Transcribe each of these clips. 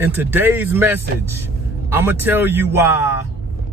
In today's message, I'm going to tell you why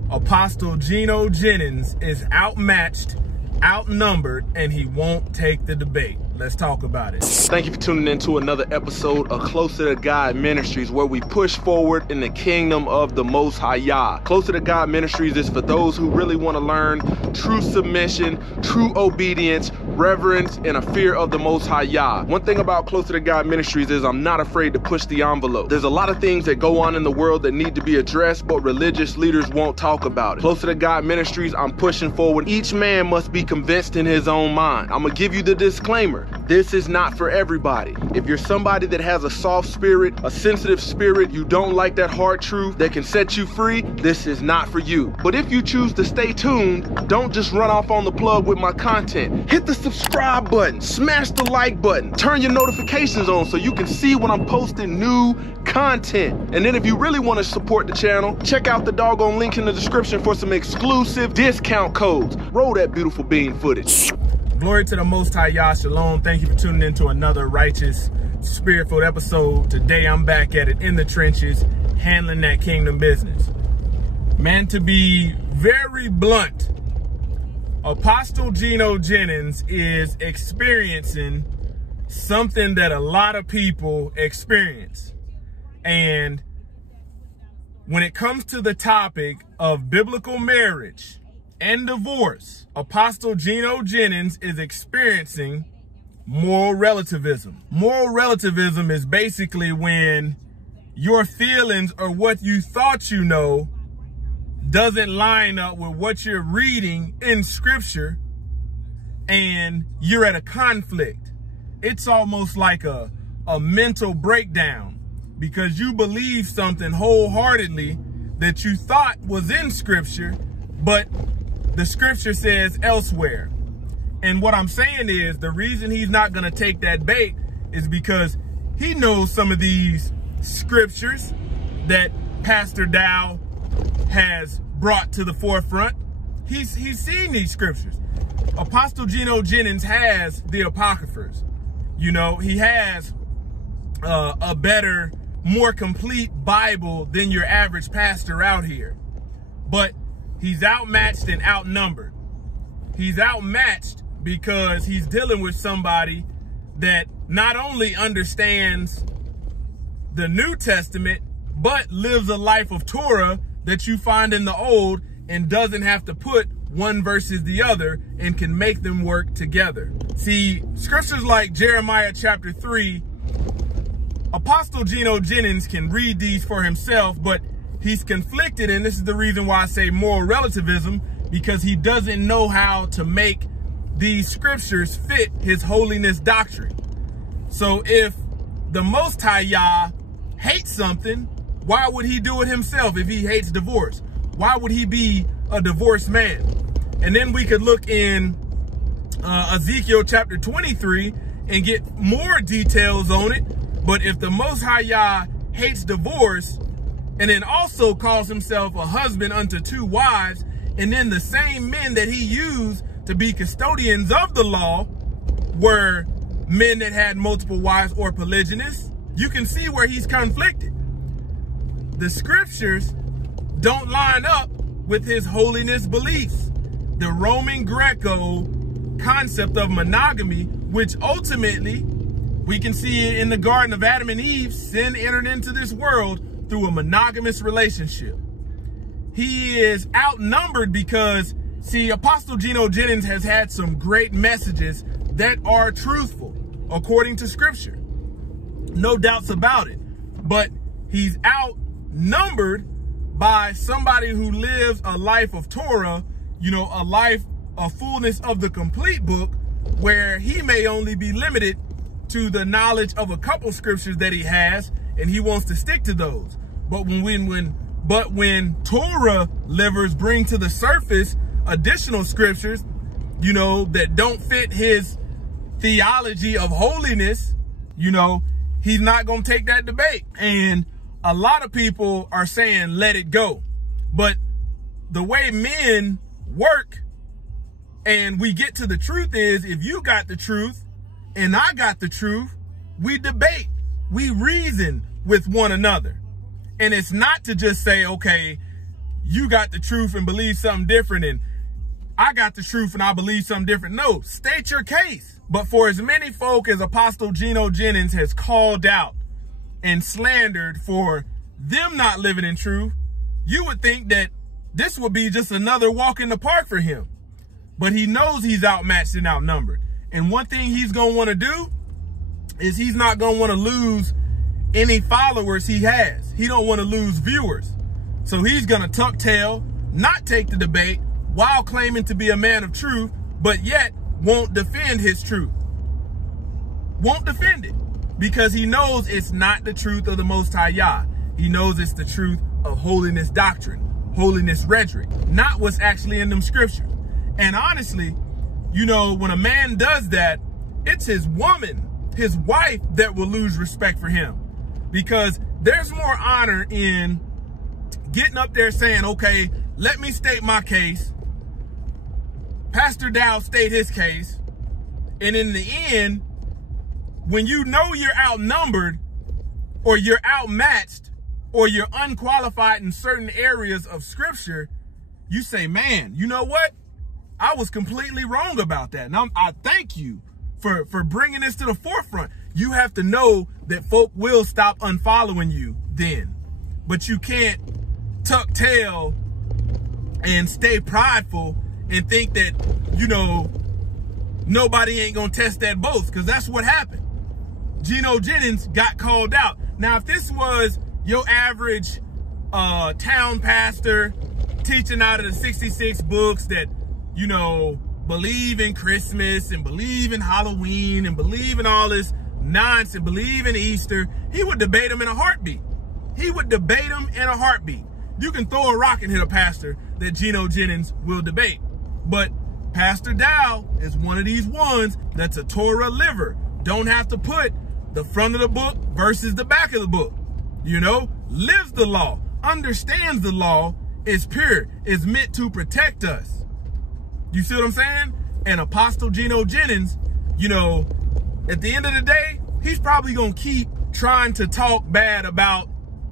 Apostle Gino Jennings is outmatched, outnumbered, and he won't take the debate. Let's talk about it. Thank you for tuning in to another episode of Closer to God Ministries, where we push forward in the kingdom of the Most High Yah. Closer to God Ministries is for those who really want to learn true submission, true obedience, reverence, and a fear of the Most High Yah. One thing about Closer to God Ministries is I'm not afraid to push the envelope. There's a lot of things that go on in the world that need to be addressed, but religious leaders won't talk about it. Closer to God Ministries, I'm pushing forward. Each man must be convinced in his own mind. I'm gonna give you the disclaimer. This is not for everybody. If you're somebody that has a soft spirit, a sensitive spirit, you don't like that hard truth that can set you free, this is not for you. But if you choose to stay tuned, don't just run off on the plug with my content. Hit the subscribe button, smash the like button, turn your notifications on so you can see when I'm posting new content. And then if you really want to support the channel, check out the doggone link in the description for some exclusive discount codes. Roll that beautiful bean footage. Glory to the Most High Yah. Shalom. Thank you for tuning in to another righteous, spirit-filled episode. Today I'm back at it in the trenches, handling that kingdom business. Man, to be very blunt, Apostle Gino Jennings is experiencing something that a lot of people experience. And when it comes to the topic of biblical marriage and divorce, Apostle Gino Jennings is experiencing moral relativism. Moral relativism is basically when your feelings or what you thought you know doesn't line up with what you're reading in scripture and you're at a conflict. It's almost like a mental breakdown because you believe something wholeheartedly that you thought was in scripture, but the scripture says elsewhere. And what I'm saying is the reason he's not going to take that bait is because he knows some of these scriptures that Pastor Dowell has brought to the forefront. He's seen these scriptures. Apostle Gino Jennings has the apocryphers. You know, he has a better, more complete Bible than your average pastor out here. But he's outmatched and outnumbered. He's outmatched because he's dealing with somebody that not only understands the New Testament, but lives a life of Torah that you find in the Old and doesn't have to put one versus the other and can make them work together. See, scriptures like Jeremiah chapter 3, Apostle Gino Jennings can read these for himself, but he's conflicted, and this is the reason why I say moral relativism, because he doesn't know how to make these scriptures fit his holiness doctrine. So if the Most High Yah hates something, why would he do it himself if he hates divorce? Why would he be a divorced man? And then we could look in Ezekiel chapter 23 and get more details on it. But if the Most High Yah hates divorce, and then also calls himself a husband unto two wives, and then the same men that he used to be custodians of the law were men that had multiple wives or polygynists, you can see where he's conflicted. The scriptures don't line up with his holiness beliefs. The Roman Greco concept of monogamy, which ultimately we can see it in the Garden of Adam and Eve, sin entered into this world through a monogamous relationship. He is outnumbered because, see, Apostle Gino Jennings has had some great messages that are truthful according to scripture. No doubts about it. But he's outnumbered by somebody who lives a life of Torah, you know, a life of fullness of the complete book, where he may only be limited to the knowledge of a couple scriptures that he has, and he wants to stick to those. But when Torah livers bring to the surface additional scriptures, you know, that don't fit his theology of holiness, you know, he's not going to take that debate. And a lot of people are saying, let it go. But the way men work and we get to the truth is, if you got the truth and I got the truth, we debate, we reason with one another. And it's not to just say, okay, you got the truth and believe something different, and I got the truth and I believe something different. No, state your case. But for as many folk as Apostle Gino Jennings has called out and slandered for them not living in truth, you would think that this would be just another walk in the park for him. But he knows he's outmatched and outnumbered. And one thing he's going to want to do is he's not going to want to lose any followers he has. He don't want to lose viewers. So he's going to tuck tail, not take the debate while claiming to be a man of truth, but yet won't defend his truth. Won't defend it because he knows it's not the truth of the Most High Yah. He knows it's the truth of holiness doctrine, holiness rhetoric, not what's actually in them scriptures. And honestly, you know, when a man does that, it's his woman, his wife, that will lose respect for him, because there's more honor in getting up there saying, okay, let me state my case. Pastor Dowell state his case. And in the end, when you know you're outnumbered or you're outmatched or you're unqualified in certain areas of scripture, you say, man, you know what? I was completely wrong about that. And I thank you for bringing this to the forefront. You have to know that folk will stop unfollowing you then. But you can't tuck tail and stay prideful and think that, you know, nobody ain't gonna test that boast, because that's what happened. Gino Jennings got called out. Now, if this was your average town pastor teaching out of the 66 books that, you know, believe in Christmas and believe in Halloween and believe in all this nonsense, believe in Easter, he would debate him in a heartbeat. He would debate him in a heartbeat. You can throw a rock and hit a pastor that Gino Jennings will debate. But Pastor Dowell is one of these ones that's a Torah liver. Don't have to put the front of the book versus the back of the book. You know, lives the law, understands the law, is pure, is meant to protect us. You see what I'm saying? And Apostle Gino Jennings, you know, at the end of the day, he's probably going to keep trying to talk bad about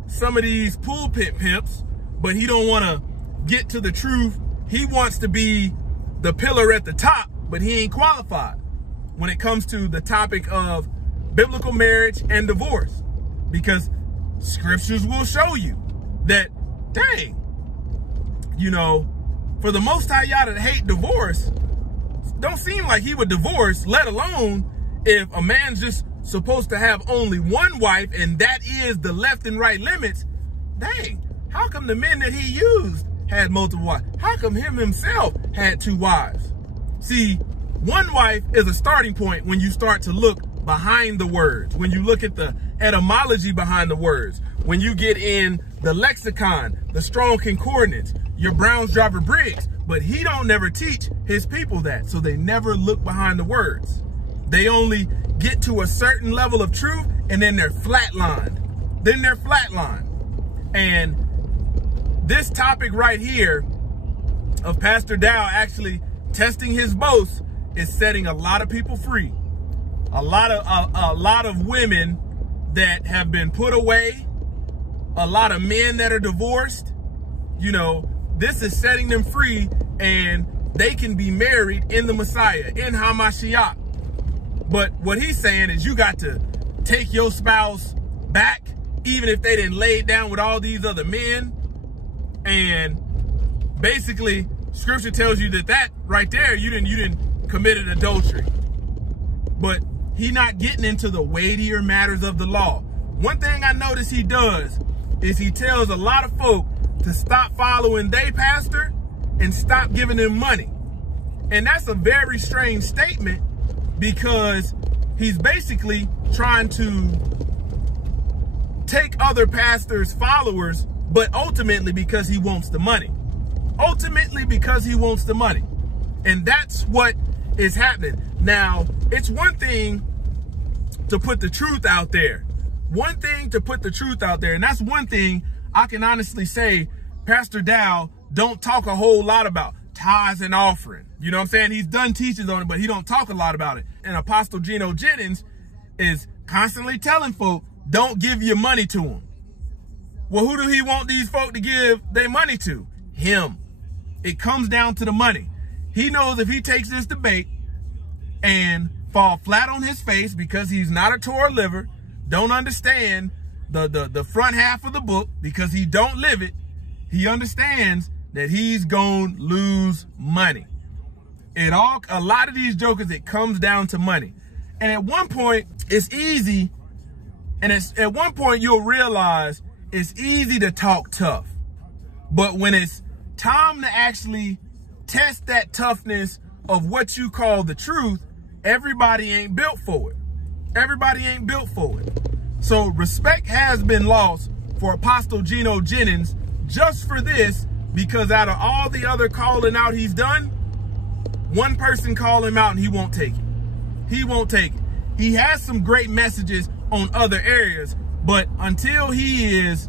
some of these pulpit pimps, but he don't want to get to the truth. He wants to be the pillar at the top, but he ain't qualified when it comes to the topic of biblical marriage and divorce, because scriptures will show you that, dang, you know, for the Most High Yah to hate divorce, don't seem like he would divorce, let alone if a man's just supposed to have only one wife and that is the left and right limits. Dang, how come the men that he used had multiple wives? How come him himself had 2 wives? See, one wife is a starting point when you start to look behind the words, when you look at the etymology behind the words, when you get in the lexicon, the Strong Concordance, your Brown's Driver Briggs. But he don't never teach his people that, so they never look behind the words. They only get to a certain level of truth and then they're flatlined. And this topic right here of Pastor Dowell actually testing his boast is setting a lot of people free. A lot of women that have been put away, a lot of men that are divorced, you know, this is setting them free, and they can be married in the Messiah, in Hamashiach. But what he's saying is you got to take your spouse back, even if they didn't lay it down with all these other men. And basically, scripture tells you that right there, you didn't committed adultery. But he not getting into the weightier matters of the law. One thing I notice he does is he tells a lot of folk to stop following their pastor and stop giving them money. And that's a very strange statement, because he's basically trying to take other pastors' followers, but ultimately because he wants the money. Ultimately because he wants the money. And that's what is happening. Now, it's one thing to put the truth out there. One thing to put the truth out there. And that's one thing I can honestly say Pastor Dowell don't talk a whole lot about. Tithes and offering. You know what I'm saying? He's done teachings on it, but he don't talk a lot about it. And Apostle Gino Jennings is constantly telling folk, don't give your money to him. Well, who do he want these folk to give their money to? Him. It comes down to the money. He knows if he takes this debate and fall flat on his face because he's not a Torah liver, don't understand the front half of the book because he don't live it, he understands that he's going to lose money. A lot of these jokers, it comes down to money. And at one point, it's easy. And at one point, you'll realize it's easy to talk tough. But when it's time to actually test that toughness of what you call the truth, everybody ain't built for it. Everybody ain't built for it. So respect has been lost for Apostle Gino Jennings just for this, because out of all the other calling out he's done, one person call him out and he won't take it. He won't take it. He has some great messages on other areas, but until he is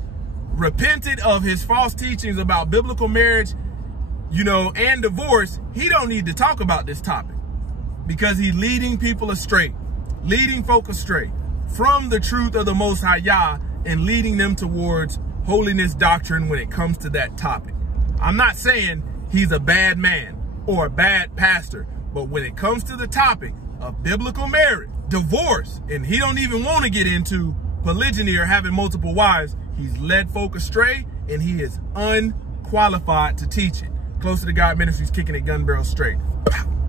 repented of his false teachings about biblical marriage, and divorce, he don't need to talk about this topic because he's leading people astray, leading folk astray from the truth of the Most High Yah and leading them towards holiness doctrine when it comes to that topic. I'm not saying he's a bad man or a bad pastor, but when it comes to the topic of biblical marriage, divorce, and he don't even want to get into polygyny or having multiple wives, he's led folk astray and he is unqualified to teach it. Close to the God Ministries, kicking it gun barrel straight.